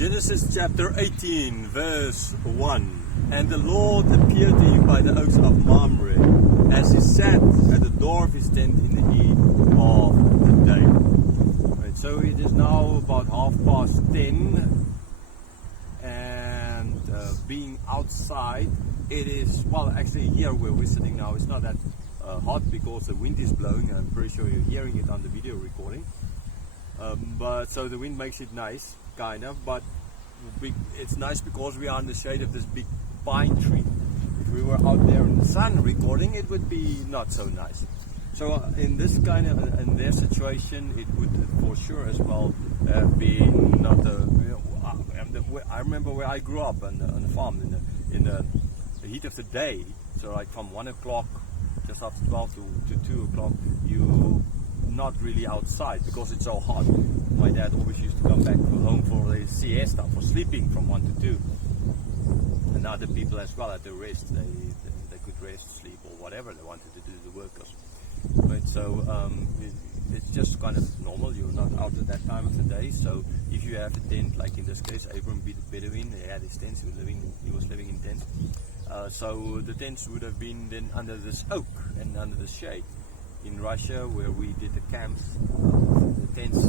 Genesis chapter 18 verse 1. And the Lord appeared to him by the oaks of Mamre, as he sat at the door of his tent in the heat of the day. Right, so it is now about 10:30, and being outside, it is, well, actually here where we're sitting now, it's not that hot because the wind is blowing. I'm pretty sure you're hearing it on the video recording. But so the wind makes it nice, kind of, but it's nice because we are in the shade of this big pine tree. If we were out there in the sun recording, it would be not so nice. So in this kind of, in their situation, it would for sure as well have been not a, I remember where I grew up on the farm in the heat of the day. So like from 1 o'clock, just after 12 to 2 o'clock, you not really outside because it's so hot. My dad always used to come back home for the siesta, for sleeping from 1 to 2. And other people as well at the rest, they could rest, sleep, or whatever they wanted to do, the workers. Right, so it's just kind of normal. You're not out at that time of the day. So if you have a tent, like in this case, Abram Bedouin, he had his tents. He was living in tents. So the tents would have been then under this oak and under the shade. In Russia, where we did the camps, the tents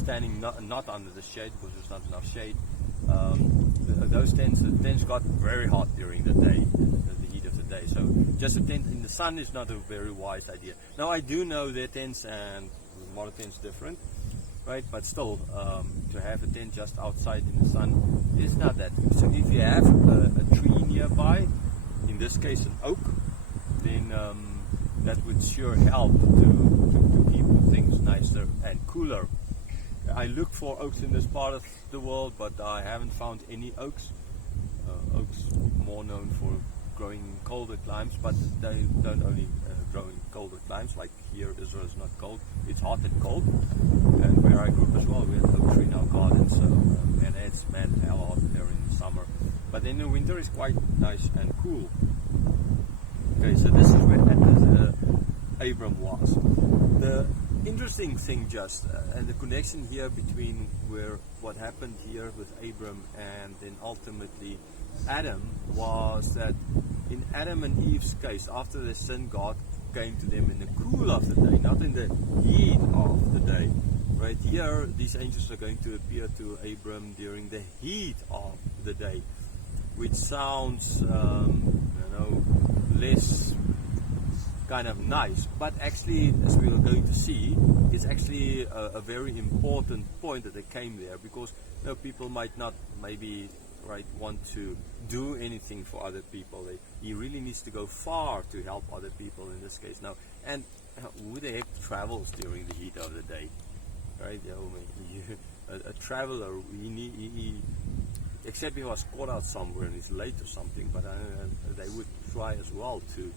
standing not under the shade because there's not enough shade. The tents got very hot during the day, the heat of the day. So just a tent in the sun is not a very wise idea. Now I do know their tents and modern tents different, right? But still, to have a tent just outside in the sun is not that good. So if you have a tree nearby, in this case an oak, then that would sure help to keep things nicer and cooler. I look for oaks in this part of the world, but I haven't found any oaks. Oaks more known for growing in colder climes, but they don't only grow in colder climes. Like here, Israel is not cold; it's hot and cold. And where I grew up as well, we had oak tree in our garden. So and it's hell hot there in the summer, but in the winter it's quite nice and cool. Okay, so this is where Abram was. The interesting thing and the connection here between what happened here with Abram and then ultimately Adam was that in Adam and Eve's case, after the sin, God came to them in the cool of the day, not in the heat of the day. Right here, these angels are going to appear to Abram during the heat of the day, which sounds, less kind of nice, but actually, as we are going to see, it's actually a very important point that they came there, because people might not maybe want to do anything for other people. He really needs to go far to help other people in this case now. And who the heck travels during the heat of the day, right? A traveler, he except he was caught out somewhere and he's late or something, but they would try as well to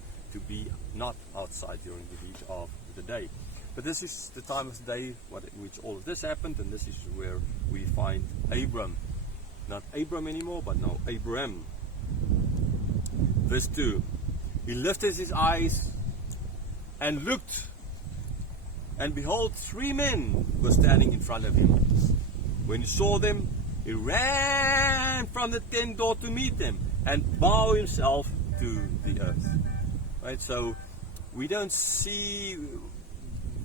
be not outside during the heat of the day. But this is the time of the day which all of this happened, and this is where we find Abram. Not Abram anymore, but now Abram. Verse 2. He lifted his eyes and looked, and behold, 3 men were standing in front of him. When he saw them, he ran from the tent door to meet them and bow himself to the earth. Right, so we don't see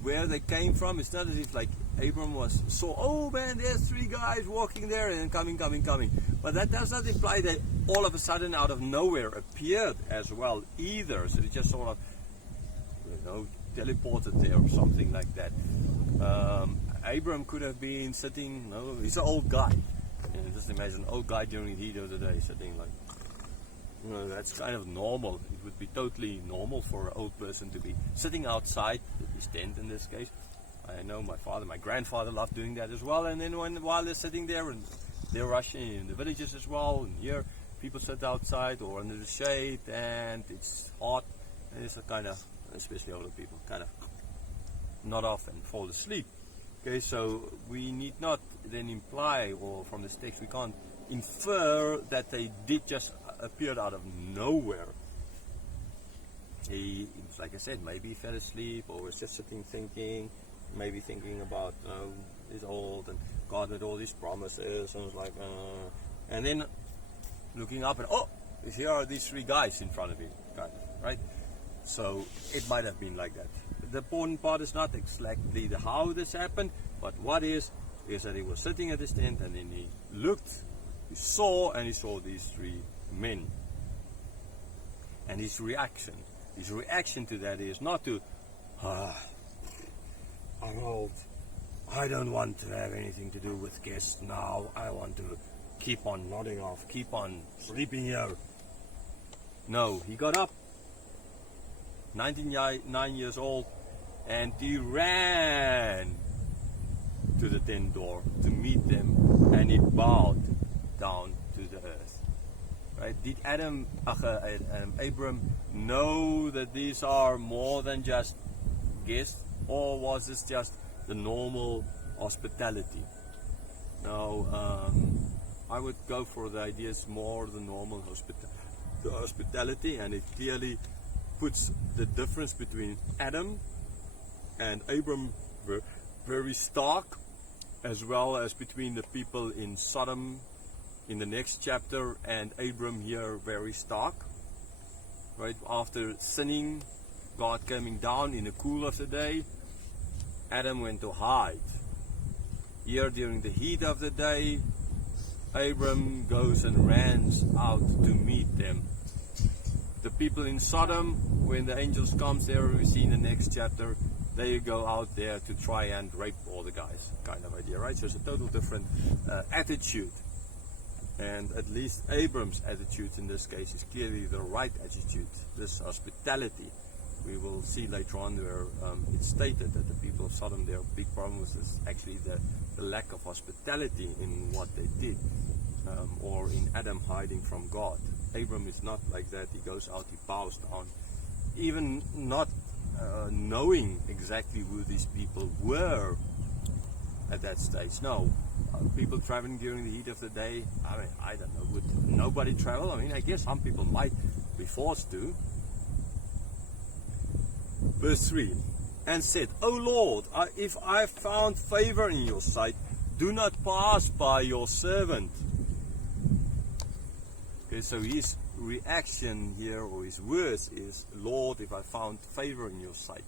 where they came from. It's not as if like Abram saw, oh man, there's 3 guys walking there and coming. But that does not imply that all of a sudden out of nowhere appeared as well either. So they just sort of, teleported there or something like that. Abram could have been sitting, he's an old guy. Just imagine an old guy during the heat of the day sitting like, that's kind of normal. It would be totally normal for an old person to be sitting outside his tent in this case. I know my grandfather loved doing that as well. And then while they're sitting there, and they're rushing in the villages as well, and here people sit outside or under the shade, and it's hot, and it's a kind of, especially older people, kind of nod off and fall asleep. Okay, so we need not then imply, or from this text we can't infer that they did just appear out of nowhere. Like I said, maybe he fell asleep or was just sitting thinking, maybe thinking about he's old, God had all these promises, and it was like, and then looking up and here are these three guys in front of him, kind of, right? So it might have been like that. The important part is not exactly how this happened, but what is that he was sitting at his tent, and then he looked, he saw these three men. And his reaction to that is not to, I'm old, I don't want to have anything to do with guests now, I want to keep on nodding off, keep on sleeping here. No, he got up, 9 years old, and he ran to the tent door to meet them, and he bowed down to the earth. Right? Did Abram know that these are more than just guests, or was this just the normal hospitality? Now, I would go for the ideas more the normal hospitality, and it clearly puts the difference between Adam and Abram very stark, as well as between the people in Sodom in the next chapter and Abram here very stark. Right after sinning, God coming down in the cool of the day, Adam went to hide. Here during the heat of the day, Abram goes and runs out to meet them. The people in Sodom, when the angels comes there, we see in the next chapter, they go out there to try and rape all the guys, kind of idea, right? So it's a total different attitude. And at least Abram's attitude in this case is clearly the right attitude, this hospitality. We will see later on where it's stated that the people of Sodom, their big problem was this, actually the lack of hospitality in what they did, or in Adam hiding from God. Abram is not like that. He goes out, he bows down, even not knowing exactly who these people were at that stage. No, people traveling during the heat of the day, I mean, I don't know, would nobody travel? I mean, I guess some people might be forced to. Verse 3, and said, O Lord, if I found favor in your sight, do not pass by your servant. Okay, so his reaction here, or his words is, Lord, if I found favor in your sight.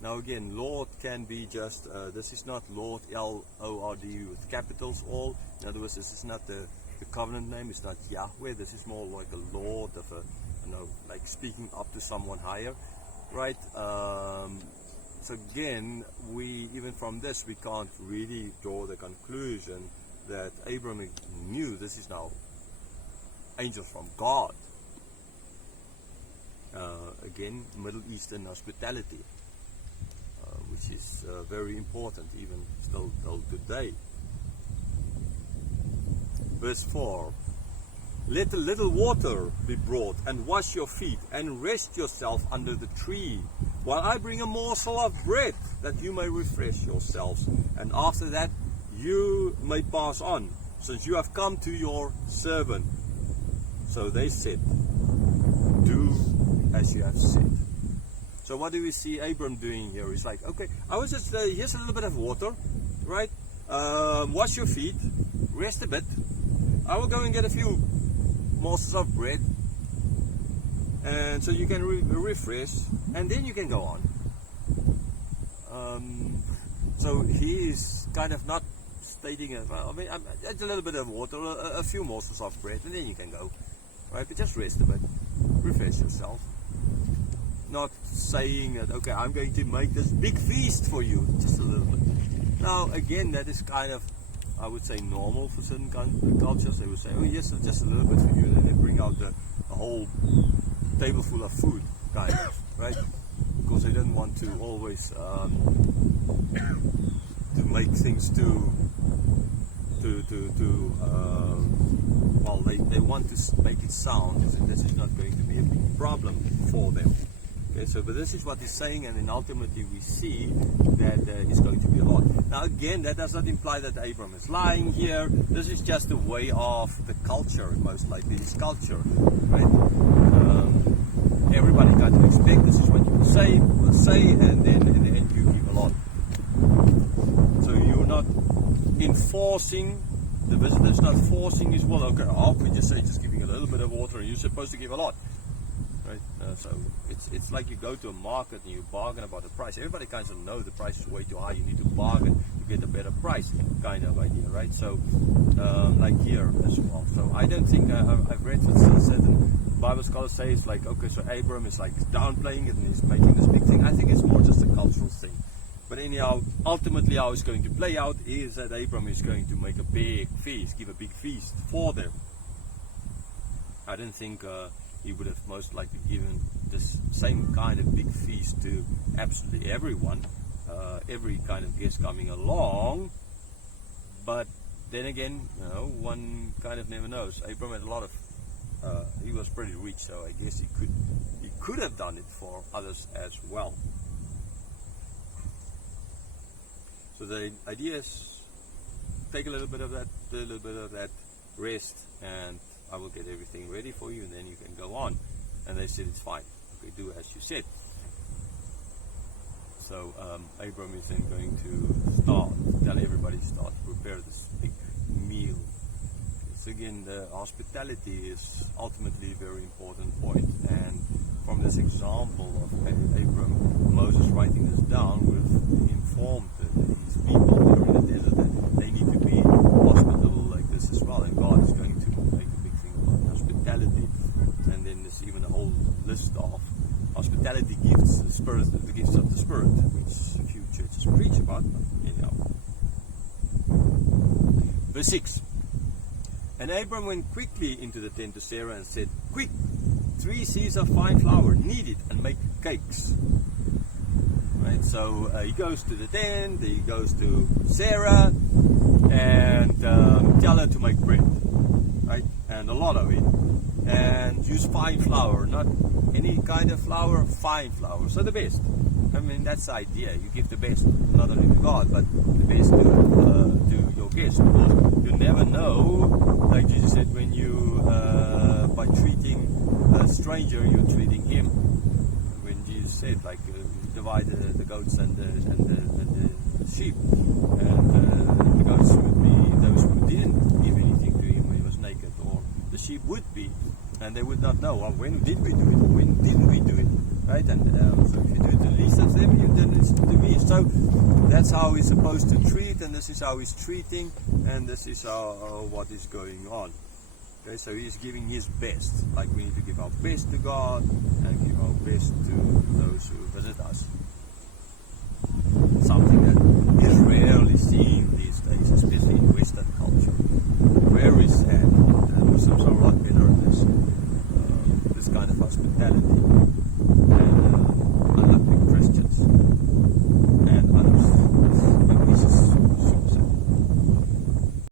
Now again, Lord can be just, this is not Lord, L-O-R-D with capitals all. In other words, this is not the covenant name, it's not Yahweh. This is more like a Lord of a, like speaking up to someone higher, right? So again, even from this, we can't really draw the conclusion that Abraham knew this is now angels from God. Again, Middle Eastern hospitality, which is very important even still today. Verse 4, let a little water be brought, and wash your feet, and rest yourself under the tree, while I bring a morsel of bread, that you may refresh yourselves, and after that you may pass on, since you have come to your servant. So they said, do as you have said. So what do we see Abram doing here? He's like, okay, I was just, here's a little bit of water, right? Wash your feet, rest a bit. I will go and get a few morsels of bread, and so you can refresh, and then you can go on. So he is kind of not stating, I mean, it's a little bit of water, a few morsels of bread, and then you can go, right? But just rest a bit, refresh yourself. Not saying that, okay, I'm going to make this big feast for you, just a little bit. Now, again, that is kind of, I would say, normal for certain cultures. They would say, oh yes, just a little bit for you, and then they bring out a whole table full of food, kind of, right? Because they don't want to always to make things well, they want to make it sound as if this is not going to be a big problem for them. Okay, so but this is what he's saying, and then ultimately we see that it's going to be a lot. Now again, that does not imply that Abram is lying here. This is just a way of the culture, most likely his culture, right? Everybody got to expect this is what you will say, and then in the end you give a lot. So you're not enforcing, the visitor's not forcing his will. Okay, how could you say just giving a little bit of water and you're supposed to give a lot? Right? So it's like you go to a market and you bargain about the price. Everybody kind of knows the price is way too high. You need to bargain to get a better price, kind of idea, right? So like here as well. So I don't think I've read certain Bible scholars say it's like, okay, so Abram is like downplaying it and he's making this big thing. I think it's more just a cultural thing. But anyhow, ultimately how it's going to play out is that Abram is going to make a big feast, give a big feast for them. I don't think he would have most likely given this same kind of big feast to absolutely everyone, every kind of guest coming along. But then again, you know, one kind of never knows. Abram had a lot of, he was pretty rich, so I guess he could have done it for others as well. So the idea is take a little bit of that rest, and I will get everything ready for you, and then you can go on. And they said it's fine. Okay, do as you said. So Abram is then going to tell everybody to start to prepare this big meal. So again, the hospitality is ultimately a very important point. And from this example of Abram, Moses writing this down, we've informed these people here in the desert that they need to be hospitable like this as well. And God is going to make a big thing about hospitality. And then there's even a whole list of hospitality gifts, the gifts of the Spirit, which a few churches preach about, but anyhow. Verse 6. And Abram went quickly into the tent to Sarah and said, "Quick, 3 seahs of fine flour, knead it and make cakes." Right, so he goes to the tent, he goes to Sarah and tell her to make bread, right, and a lot of it, and use fine flour, not any kind of flour, fine flour, so the best. I mean, that's the idea. You give the best, not only to God, but the best to your guests, because you never know, like Jesus said, when you, by treating a stranger, you're treating him. When Jesus said, like, divide the goats and the sheep, and the goats would be those who didn't give anything to him when he was naked, or the sheep would be, and they would not know, well, when did we do it, when didn't we do it, right? And so if you do it to the least of them, you've done it to me. So that's how he's supposed to treat, and this is how he's treating, and this is what is going on. Okay, so he's giving his best, like we need to give our best to God and give our best to those who visit us. Something that is rarely seen these days, especially in Western culture. Very sad. And Muslims are a lot better at this kind of hospitality.